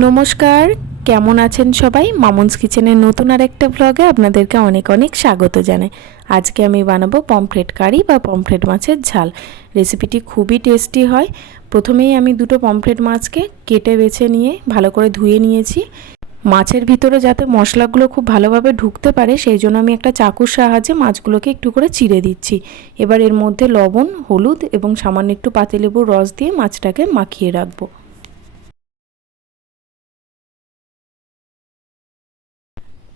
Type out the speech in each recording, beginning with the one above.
নমস্কার, কেমন আছেন সবাই? মামনস কিচেনের নতুন আরেকটা ব্লগে আপনাদেরকে অনেক অনেক স্বাগত জানাই। আজকে আমি বানাবো পমফ্রেট কারি বা পমফ্রেট মাছের ঝাল। রেসিপিটি খুবই টেস্টি হয়। প্রথমেই আমি দুটো পমফ্রেট মাছকে কেটে বেছে নিয়ে ভালো করে ধুয়ে নিয়েছি। মাছের ভিতরে যাতে মশলাগুলো খুব ভালোভাবে ঢুকতে পারে সেই জন্য আমি একটা চাকুর সাহায্যে মাছগুলোকে একটু করে চিড়ে দিচ্ছি। এবার এর মধ্যে লবণ, হলুদ এবং সামান্য একটু পাতিলেবুর রস দিয়ে মাছটাকে মাখিয়ে রাখবো।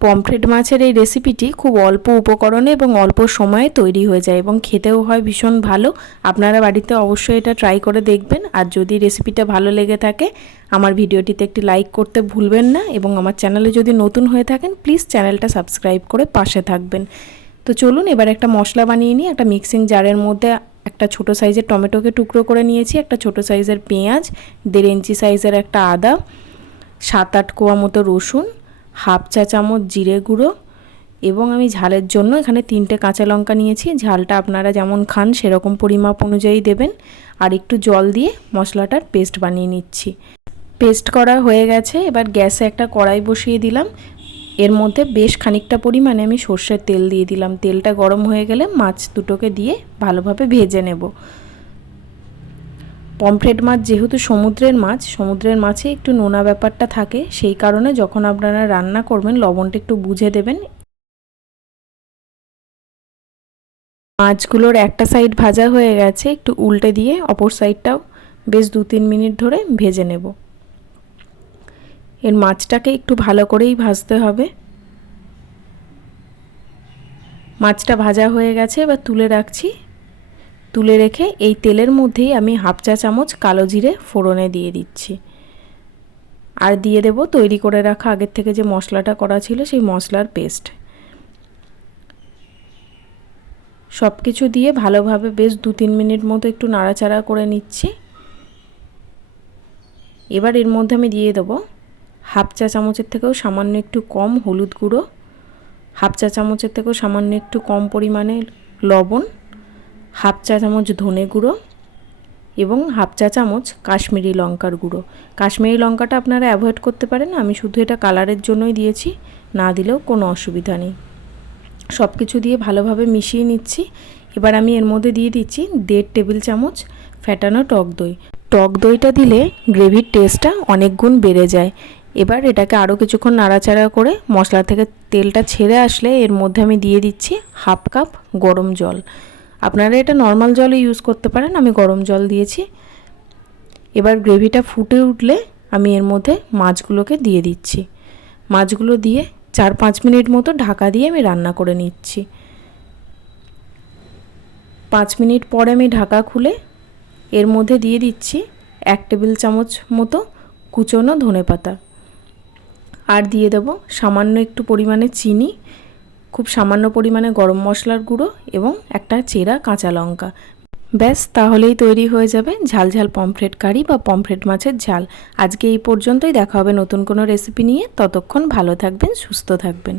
পমফ্রেট মাছের এই রেসিপিটি খুব অল্প উপকরণে এবং অল্প সময়ে তৈরি হয়ে যায় এবং খেতেও হয় ভীষণ ভালো। আপনারা বাড়িতে অবশ্যই এটা ট্রাই করে দেখবেন। আর যদি রেসিপিটা ভালো লেগে থাকে আমার ভিডিওটিতে একটি লাইক করতে ভুলবেন না এবং আমার চ্যানেলে যদি নতুন হয়ে থাকেন প্লিজ চ্যানেলটা সাবস্ক্রাইব করে পাশে থাকবেন। তো চলুন এবার একটা মশলা বানিয়ে নিই। একটা মিক্সিং জারের মধ্যে একটা ছোটো সাইজের টমেটোকে টুকরো করে নিয়েছি, একটা ছোটো সাইজের পেঁয়াজ, 1.5 ইঞ্চি সাইজের একটা আদা, 7-8 কোয়া মতো রসুন, হাফ চা চামচ জিরে গুঁড়ো এবং আমি ঝালের জন্য এখানে 3টে কাঁচা লঙ্কা নিয়েছি। ঝালটা আপনারা যেমন খান সেরকম পরিমাপ অনুযায়ী দেবেন। আর একটু জল দিয়ে মশলাটার পেস্ট বানিয়ে নিচ্ছি। পেস্ট করা হয়ে গেছে। এবার গ্যাসে একটা কড়াই বসিয়ে দিলাম। এর মধ্যে বেশ খানিকটা পরিমাণে আমি সর্ষের তেল দিয়ে দিলাম। তেলটা গরম হয়ে গেলে মাছ দুটোকে দিয়ে ভালোভাবে ভেজে নেব। পমফ্রেট মাছ যেহেতু সমুদ্রের মাছে একটু নোনা ব্যাপারটা থাকে, সেই কারণে যখন আপনারা রান্না করবেন লবণটা একটু বুঝে দেবেন। মাছগুলোর একটা সাইড ভাজা হয়ে গেছে, একটু উল্টে দিয়ে অপর সাইডটাও বেশ 2-3 মিনিট ধরে ভেজে নেব। এর মাছটাকে একটু ভালো করেই ভাজতে হবে। মাছটা ভাজা হয়ে গেছে, এবার তুলে রাখছি। তুলে রেখে এই তেলের মধ্যেই আমি হাফ চা চামচ কালো জিরে ফোড়নে দিয়ে দিচ্ছি। আর দিয়ে দেব তৈরি করে রাখা আগের থেকে যে মশলাটা করা ছিল সেই মশলার পেস্ট। সব কিছু দিয়ে ভালোভাবে বেশ 2-3 মিনিট মতো একটু নাড়াচাড়া করে নিচ্ছি। এবার এর মধ্যে আমি দিয়ে দেবো হাফ চা চামচের থেকেও সামান্য একটু কম হলুদ গুঁড়ো, হাফ চা চামচের থেকেও সামান্য একটু কম পরিমাণে লবণ, হাফ চা চামচ ধনে গুঁড়ো এবং হাফ চা চামচ কাশ্মীরি লঙ্কার গুঁড়ো। কাশ্মীরি লঙ্কাটা আপনারা অ্যাভয়েড করতে পারেন, আমি শুধু এটা কালারের জন্যই দিয়েছি, না দিলেও কোনো অসুবিধা নেই। সব কিছু দিয়ে ভালোভাবে মিশিয়ে নিচ্ছি। এবার আমি এর মধ্যে দিয়ে দিচ্ছি 1.5 টেবিল চামচ ফ্যাটানো টক দই। টক দইটা দিলে গ্রেভির টেস্টটা অনেক গুণ বেড়ে যায়। এবার এটাকে আরও কিছুক্ষণ নাড়াচাড়া করে মশলা থেকে তেলটা ছেড়ে আসলে এর মধ্যে আমি দিয়ে দিচ্ছি হাফ কাপ গরম জল। আপনারা এটা নর্মাল জলও ইউজ করতে পারেন, আমি গরম জল দিয়েছি। এবার গ্রেভিটা ফুটে উঠলে আমি এর মধ্যে মাছগুলোকে দিয়ে দিচ্ছি। মাছগুলো দিয়ে 4-5 মিনিট মতো ঢাকা দিয়ে আমি রান্না করে নিচ্ছি। 5 মিনিট পরে আমি ঢাকা খুলে এর মধ্যে দিয়ে দিচ্ছি 1 টেবিল চামচ মতো কুচনো ধনেপাতা। আর দিয়ে দেব সামান্য একটু পরিমাণে চিনি, খুব সামান্য পরিমাণে গরম মশলার গুঁড়ো এবং একটা চেরা কাঁচা লঙ্কা। ব্যাস, তাহলেই তৈরি হয়ে যাবে ঝাল ঝাল পমফ্রেট কারি বা পমফ্রেট মাছের ঝাল। আজকে এই পর্যন্তই, দেখা হবে নতুন কোনো রেসিপি নিয়ে। ততক্ষণ ভালো থাকবেন, সুস্থ থাকবেন।